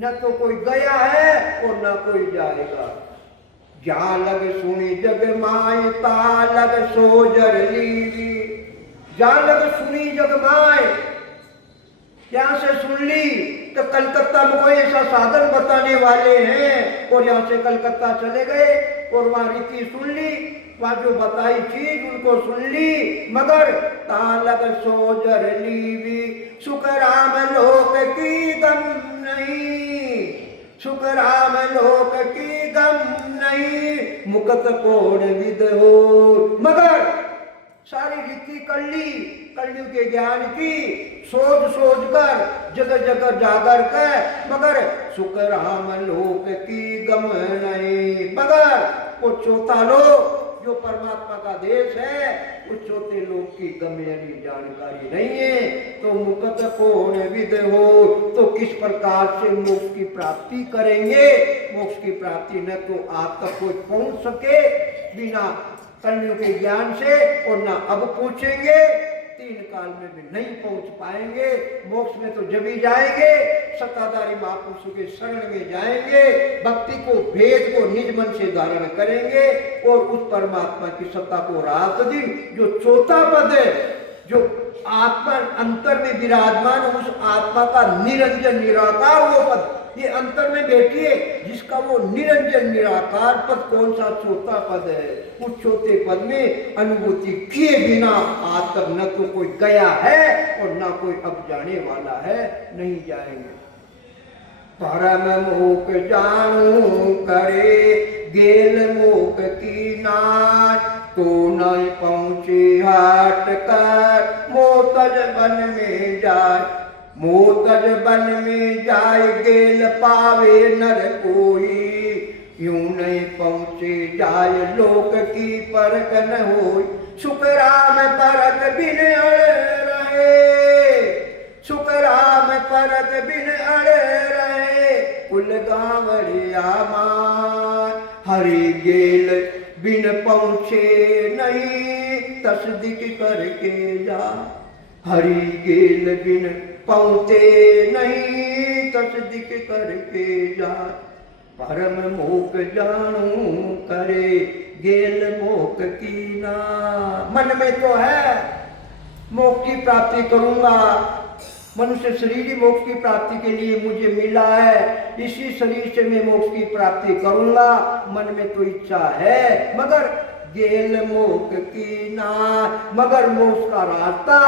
न तो कोई गया है और न कोई जाएगा। जहाँ लग सुनी जग माए ता लग सोजर लीली, जहाँ लग सुनी जग माए, यहाँ से सुन ली तो कलकत्ता में कोई ऐसा साधन बताने वाले हैं और यहाँ से कलकत्ता चले गए और वहाँ रीति सुन ली, वहाँ जो बताई चीज उनको सुन ली, मगर तालग सोजर लीवी, सुख राम लोक की गम नहीं, सुख राम लोक की गम नहीं, मुकत कोण विद हो, मगर सारी रीति कर ली, कलयुग के ज्ञान की, सोच सोच कर जगह जगह जाकर कर, मगर सुख राम लोक की गम नहीं, मगर वो चौथा लोक जो परमात्मा का देश है उस चौथे लोक की गम यानी जानकारी नहीं है। तो मुकत कोण विद हो, तो किस प्रकार से मोक्ष की प्राप्ति करेंगे? मोक्ष की प्राप्ति न तो आप तक कोई पहुंच सके बिना कलयुग के ज्ञान से, और ना अब पूछेंगे, 3 काल में भी नहीं पहुंच पाएंगे। मोक्ष में तो जब ही जाएंगे सत्ताधारी महापुरुषों के शरण में जाएंगे, भक्ति को भेद को निज मन से धारण करेंगे और उस परमात्मा की सत्ता को रात दिन जो चौथा पद है, जो आत्मा अंतर में विराजमान, उस आत्मा का निरंजन निराकार वो पद, ये अंतर में बैठिए जिसका वो निरंजन निराकार पद कौन सा चौथा पद है, उस चौथे पद में अनुभूति किए बिना आज तक न तो कोई गया है और न कोई अब जाने वाला है, नहीं जाएंगे। परम मोक जानू करे गेल मोक की नाट, तो नहीं पहुंचे हाट कर मोतज बन में जाए, मोतज बन में जाए गेल पावे नर कोई, यूं नहीं पहुंचे जाए लोक की परख न होई, सुख राम परख बिन अड़ रहे, परत बिन अड़े रहे कुल गावड़िया मान। हरि गेल बिन पहुँचे नहीं तस्दीक करके जा। हरि गेल बिन पहुँचे नहीं तस्दीक करके जा। परम मोक जानू करे गेल मोक की ना। मन में तो है मोक्ष की प्राप्ति करूंगा, मनुष्य शरीर ही मोक्ष की प्राप्ति के लिए मुझे मिला है, इसी शरीर से मैं मोक्ष की प्राप्ति करूंगा, मन में तो इच्छा है, मगर गेल मोक्ष की ना। मगर मोक्ष का रास्ता,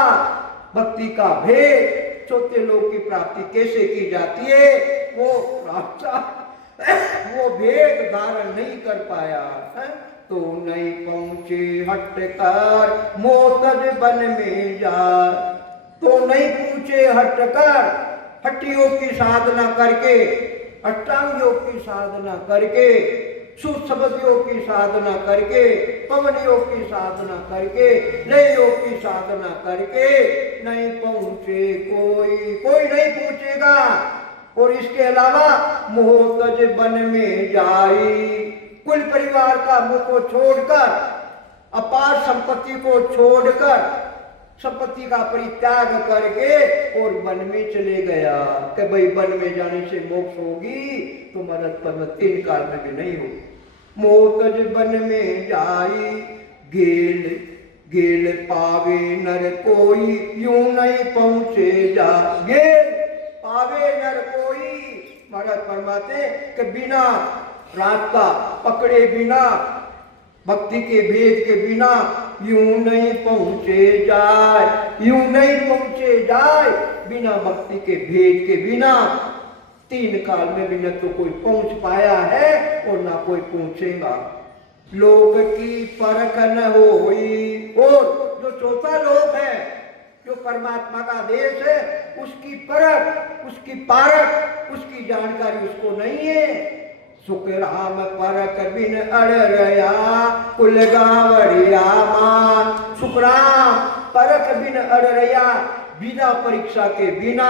भक्ति का भेद, छोटे लोग की प्राप्ति कैसे की जाती है, वो रास्ता, वो भेद धारण नहीं कर पाया है। तो नहीं पहुंचे हट कर मोतज बन में जा। तो नहीं पहुंचे हट कर, हठ योग की साधना करके, अष्टांग योग की साधना करके, सुशब्द योग की साधना करके, पवन योग की साधना करके, लय योग की साधना करके नहीं पहुंचे कोई, कोई नहीं पहुंचेगा। और इसके अलावा मोहतज बन में जाई, कुल परिवार का मुख को छोड़कर, अपार संपत्ति को छोड़कर, संपत्ति का परित्याग करके और वन में चले गया कि भाई वन में जाने से मोक्ष होगी, तो मरद पर 3 काल में भी नहीं होगी। मोहतज बन में जाई गेल गेल पावे नर कोई, यूं नहीं पहुंचे जा। गेल पावे नर कोई, महाराज फरमाते कि बिना रास्ता पकड़े, बिना भक्ति के भेद के बिना यूं नहीं पहुंचे जाए, यूं नहीं पहुंचे जाए। बिना भक्ति के भेद के बिना 3 काल में भी न तो कोई पहुंच पाया है और ना कोई पहुंचेगा। लोक की परख न होई, और जो चौथा लोक है, जो परमात्मा का देश है, उसकी परख, उसकी पारख, उसकी जानकारी उसको नहीं है। सुख राम परख बिन अड़ रया कुल गावड़िया मान। सुख राम परख बिन अड़ रया, बिना परीक्षा के बिना,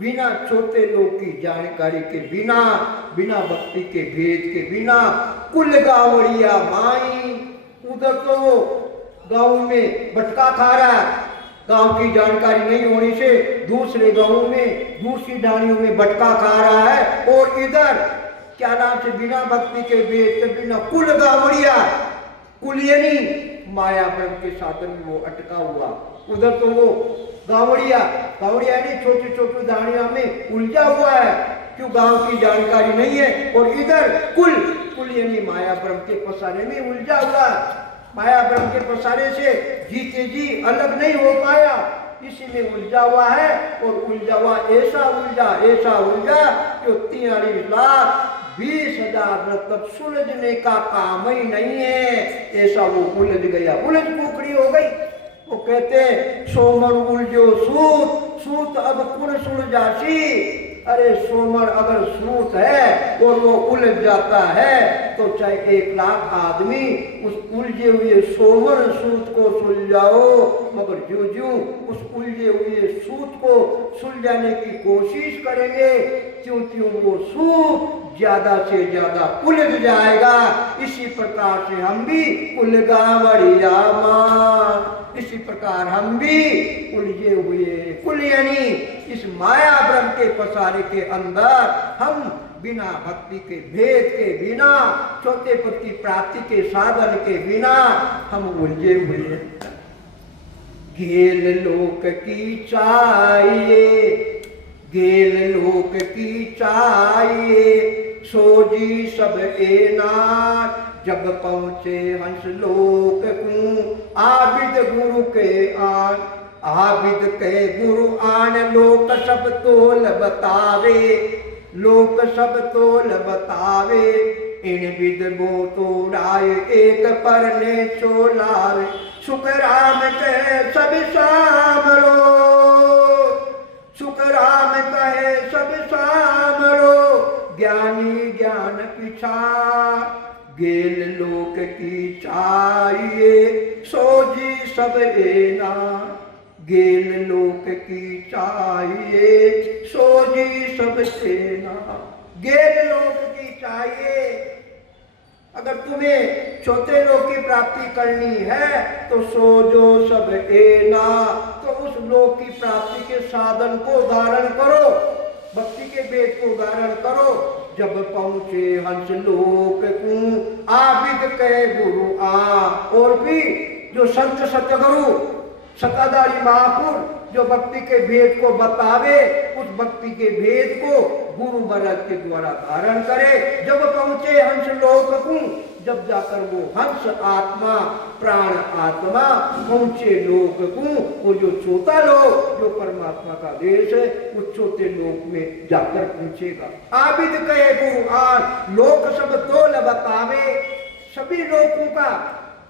बिना छोटे लोग की जानकारी के बिना, बिना भक्ति के भेद के बिना, कुल गावड़िया माई। उधर तो वो गाँव में भटका खा रहा है, गांव की जानकारी नहीं होने से दूसरे गांवों में, दूसरी डालियों में भटका खा रहा है। और इधर क्या नाम से बिना भक्ति के भेद के बिना कुल गावड़िया, कुल यानी माया ब्रह्म के साधन में वो अटका हुआ। उधर तो वो गावड़िया, गावड़िया यानी छोटी छोटी दानियों में उलझा हुआ है, क्यों गांव की जानकारी नहीं है। और इधर कुल, कुल यानी माया ब्रह्म के पसारे में उलझा हुआ है। माया ब्रह्म के प्रसारे से जीते जी अलग नहीं हो पाया, इसी में उलझा हुआ है। और उलझा हुआ ऐसा उलझा जो 43,20,000 मतलब सुलझने का काम ही नहीं है, ऐसा वो उलझ गया, उलझ पोखड़ी हो गई। वो कहते सोमर उलझो सूत, सूत अब कुण सुलझासी। अरे सोमर अगर सूत है और वो उलझ जाता है, तो चाहे 1,00,000 आदमी उस उलझे हुए सोमर सूत को सुलझाओ, मगर जो उस उलझे हुए सूत को सुलझाने की कोशिश करेंगे, क्यों वो सूत ज्यादा से ज्यादा उलझ जाएगा। इसी प्रकार से हम भी उलगावड़िया मां, इसी प्रकार हम भी उलझे हुए, कुल यानी इस माया ब्रह्म के पसारे के अंदर हम बिना भक्ति के भेद के बिना, छोटे पद की प्राप्ति के साधन के बिना हम उलझे हुए। गेल लोक की चाहिए, गेल लोक की चाहिए, सोजी सब एनार। जब पहुँचे हंस लोक को, आबिद गुरु के आन, आबिद के गुरु आन। लोक सब तोल बतावे, लोक सब तोल बतावे। इन विद बो तोड़ाए एक परने चोलावे। सुख राम कहे सब सामरो, सुख राम कहे सब सामरो। ज्ञानी ज्ञान पिछाड़, गेल लोक की चाहिए, सोजी सब एना। गेल लोक की चाहिए सोजी सब सेना। गेल लोक की चाहिए, अगर तुम्हें चौथे लोक की प्राप्ति करनी है तो सोजो सब एना, तो उस लोक की प्राप्ति के साधन को धारण करो, भक्ति के वेद को धारण करो। जब पहुंचे हंस लोक को आबिद कहे गुरु आ। और भी जो संत सतगुरु सत्ताधारी महापुरुष जो भक्ति के भेद को बतावे, उस भक्ति के भेद को गुरु महाराज के द्वारा धारण करे। जब पहुंचे हंस लोक को, जब जाकर वो हंस आत्मा प्राण आत्मा पहुंचे लोक को, वो जो चौथा लोक जो परमात्मा का देश है, उस चौथे लोक में जाकर पहुंचेगा। आबिद कहे गुरु आन, लोक सब तोल बतावे। सभी लोकों का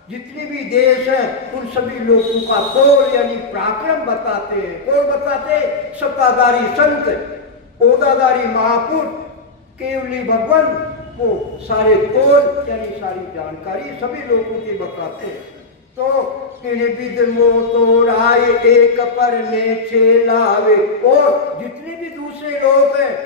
जितने भी देश हैं उन सभी लोगों का तोल यानी पराक्रम बताते हैं। कौन बताते? सत्ताधारी संत, ओदाधारी महापुरुष, केवली भगवान, वो सारे तोल यानी सारी जानकारी सभी लोगों की बताते हैं। तो विद मोह आए एक पर ने छेलावे, और जितने भी दूसरे लोग हैं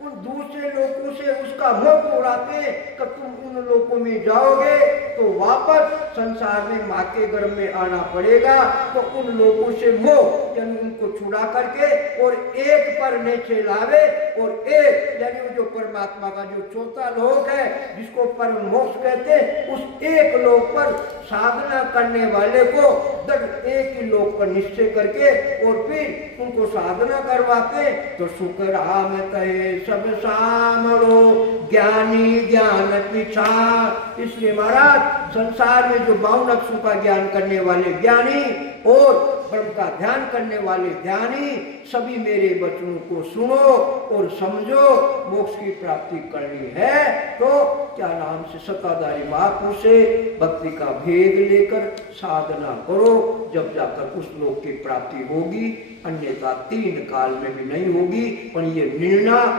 उन दूसरे लोगों से उसका मोह उड़ाते हैं कि तुम उन लोगों में जाओगे तो वापस संसार में माँ के गर्भ में आना पड़ेगा। तो उन लोगों से मोह यानी उनको छुड़ा करके और एक पर नीचे लावे, और एक यानी वो जो परमात्मा का जो चौथा लोक है जिसको परम मोक्ष कहते हैं, उस एक लोक पर साधना करने वाले को एक ही लोक पर निश्चय करके और फिर उनको साधना करवाते। तो सुख राम कहे सब सामरो ज्ञानी ज्ञान पिछाड़। इसलिए महाराज संसार में जो 52 अक्षरों का ज्ञान करने वाले ज्ञानी और ब्रह्म का ध्यान करने वाले ध्यानी सभी मेरे वचनों को सुनो और समझो। मोक्ष की प्राप्ति करनी है तो क्या नाम से सत्ताधारी महापुरुष से भक्ति का भेद लेकर साधना करो, जब जाकर उस लोक की प्राप्ति होगी। अन्यथा 3 काल में भी नहीं होगी। पर ये निर्णय